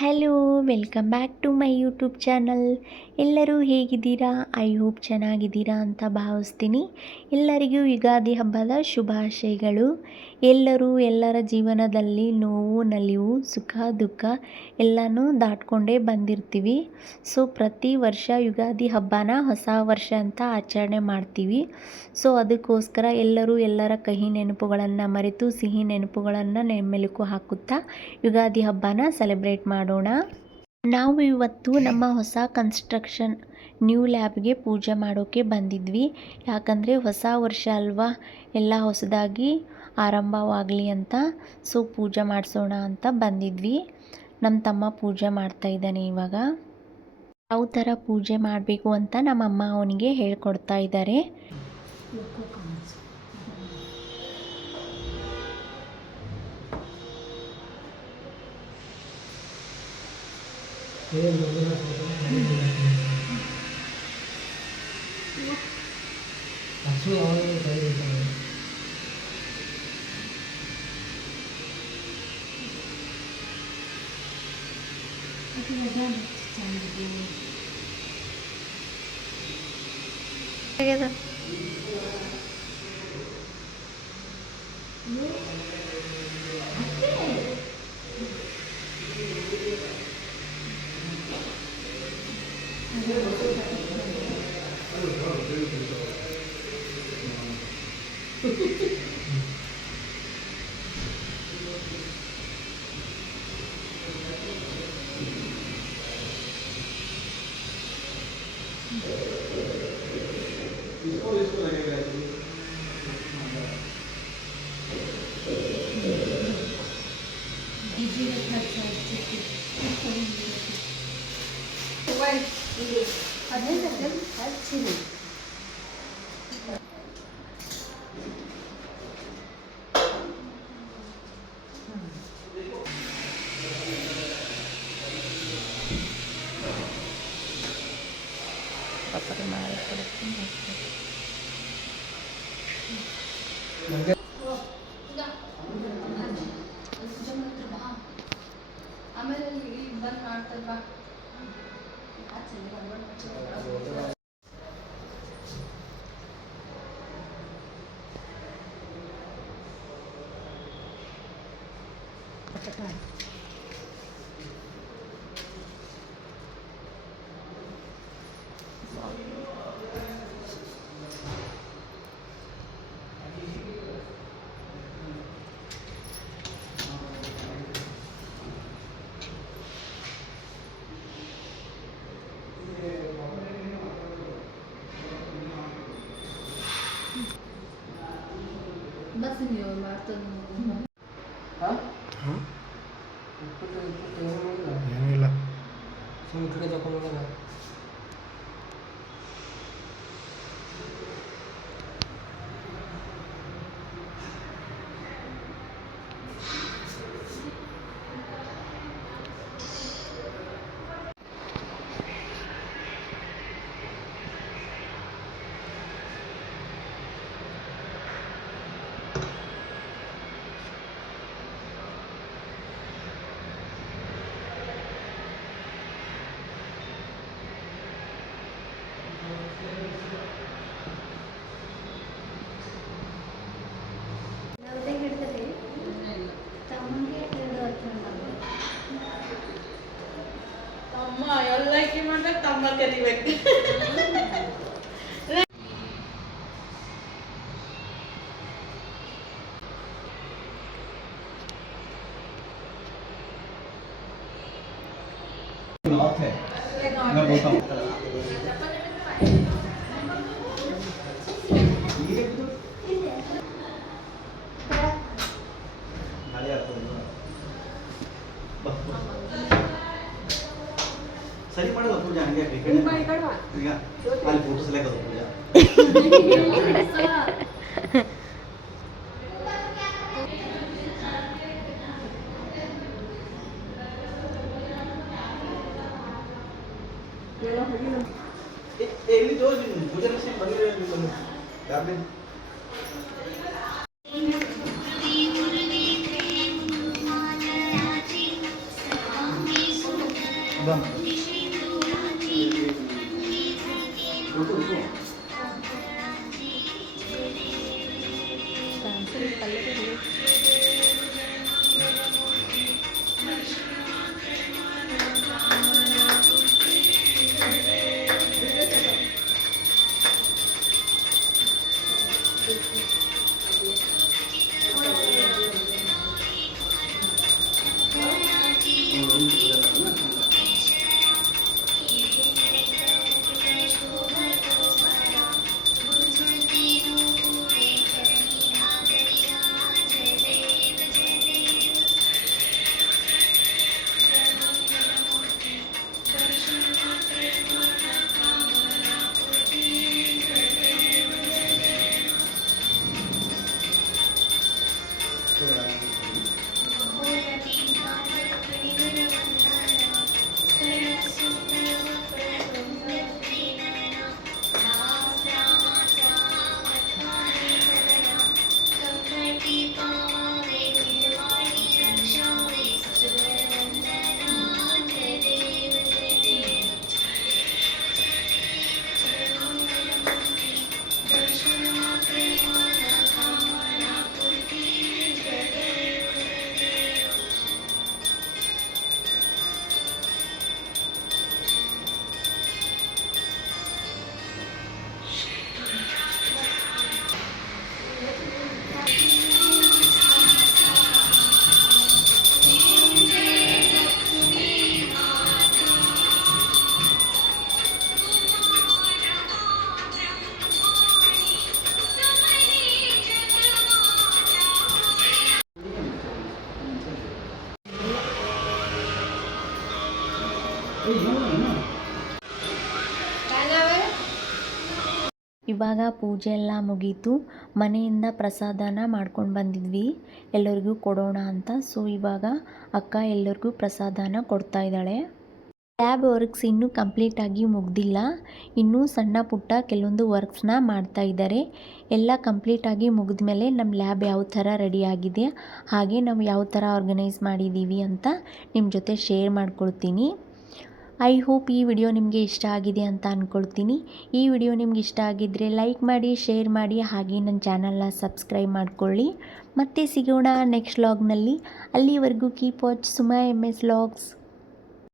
Hello, welcome back to my YouTube channel. ಎಲ್ಲರೂ ಹೇಗಿದ್ದೀರಾ? I hope ಚೆನ್ನಾಗಿದ್ದೀರಾ ಅಂತ ಭಾವಿಸ್ತೀನಿ. ಎಲ್ಲರಿಗೂ ಯುಗಾದಿ ಹಬ್ಬದ ಶುಭಾಶಯಗಳು. ಎಲ್ಲರೂ ಎಲ್ಲರ ಜೀವನದಲ್ಲಿ ನೋವು, ನಲಿವು, ಸುಖ, ದುಃಖ ಎಲ್ಲನೂ ದಾಟ್ಕೊಂಡೇ ಬಂದಿರ್ತೀವಿ. ಸೊ ಪ್ರತಿ ವರ್ಷ ಯುಗಾದಿ ಹಬ್ಬನ ಹೊಸ ವರ್ಷ ಅಂತ ಆಚರಣೆ ಮಾಡ್ತೀವಿ. ಸೊ ಅದಕ್ಕೋಸ್ಕರ ಎಲ್ಲರೂ ಎಲ್ಲರ ಕಹಿ ನೆನಪುಗಳನ್ನು ಮರೆತು ಸಿಹಿ ನೆನಪುಗಳನ್ನು ಮೆಲುಕು ಹಾಕುತ್ತಾ ಯುಗಾದಿ ಹಬ್ಬನ ಸೆಲೆಬ್ರೇಟ್ ಮಾಡೋಣ. ನಾವು ಇವತ್ತು ನಮ್ಮ ಹೊಸ ಕನ್ಸ್ಟ್ರಕ್ಷನ್ ನ್ಯೂ ಲ್ಯಾಬ್ಗೆ ಪೂಜೆ ಮಾಡೋಕ್ಕೆ ಬಂದಿದ್ವಿ. ಯಾಕಂದರೆ ಹೊಸ ವರ್ಷ ಅಲ್ವಾ, ಎಲ್ಲ ಹೊಸದಾಗಿ ಆರಂಭವಾಗಲಿ ಅಂತ. ಸೊ ಪೂಜೆ ಮಾಡಿಸೋಣ ಅಂತ ಬಂದಿದ್ವಿ. ನಮ್ಮ ತಮ್ಮ ಪೂಜೆ ಮಾಡ್ತಾ ಇದ್ದಾನೆ ಇವಾಗ. ಯಾವ ಥರ ಪೂಜೆ ಮಾಡಬೇಕು ಅಂತ ನಮ್ಮಮ್ಮ ಅವನಿಗೆ ಹೇಳ್ಕೊಡ್ತಾ ಇದ್ದಾರೆ. इसको लगेगा ಆಮೇಲೆ ಬಂದು ಮಾಡ್ತಲ್ವಾ. बस नहीं और बात तो हाँ ಏನಿಲ್ಲ ಸುಮ್ಮನೆ ಕಡೆ ತಗೊಂಡೋಗ. ತಮ್ಮ ಎಲ್ಲಕ್ಕೆ ಮಾಡ್ರೆ ತಮ್ಮ ಕರಿಬೇಕು. मैं बोलता हूँ ಸರಿ ಮಾಡೋದು ಪೂಜಾ ಹಂಗೆ ಈಗ ಅಲ್ಲಿ ಫೋಟೋಸ್ ಎಲ್ಲ ಪೂಜಾ ಎಲ್ಲಿ ತೋರಿಸಿ ಪೂಜಾ ಬಂದಿದೆ ಯಾರು ಇವಾಗ ಪೂಜೆ ಎಲ್ಲ ಮುಗೀತು. ಮನೆಯಿಂದ ಪ್ರಸಾದನ ಮಾಡ್ಕೊಂಡು ಬಂದಿದ್ವಿ ಎಲ್ಲರಿಗೂ ಕೊಡೋಣ ಅಂತ. ಸೊ ಇವಾಗ ಅಕ್ಕ ಎಲ್ಲರಿಗೂ ಪ್ರಸಾದನ ಕೊಡ್ತಾ ಇದ್ದಾಳೆ. ಲ್ಯಾಬ್ ವರ್ಕ್ಸ್ ಇನ್ನೂ ಕಂಪ್ಲೀಟಾಗಿ ಮುಗ್ದಿಲ್ಲ. ಇನ್ನೂ ಸಣ್ಣ ಪುಟ್ಟ ಕೆಲವೊಂದು ವರ್ಕ್ಸ್ನ ಮಾಡ್ತಾ ಇದ್ದಾರೆ. ಎಲ್ಲ ಕಂಪ್ಲೀಟಾಗಿ ಮುಗಿದ ಮೇಲೆ ನಮ್ಮ ಲ್ಯಾಬ್ ಯಾವ ಥರ ರೆಡಿ ಆಗಿದೆ, ಹಾಗೆ ನಾವು ಯಾವ ಥರ ಆರ್ಗನೈಸ್ ಮಾಡಿದ್ದೀವಿ ಅಂತ ನಿಮ್ಮ ಜೊತೆ ಶೇರ್ ಮಾಡ್ಕೊಳ್ತೀನಿ. ಐ ಹೋಪ್ ಈ ವಿಡಿಯೋ ನಿಮಗೆ ಇಷ್ಟ ಆಗಿದೆ ಅಂತ ಅಂದ್ಕೊಳ್ತೀನಿ. ಈ ವಿಡಿಯೋ ನಿಮ್ಗೆ ಇಷ್ಟ ಆಗಿದ್ದರೆ ಲೈಕ್ ಮಾಡಿ, ಶೇರ್ ಮಾಡಿ, ಹಾಗೆ ನನ್ನ ಚಾನಲ್ನ ಸಬ್ಸ್ಕ್ರೈಬ್ ಮಾಡ್ಕೊಳ್ಳಿ. ಮತ್ತೆ ಸಿಗೋಣ ನೆಕ್ಸ್ಟ್ ವ್ಲಾಗ್ನಲ್ಲಿ. ಅಲ್ಲಿವರೆಗೂ keep watch Suma MS vlogs.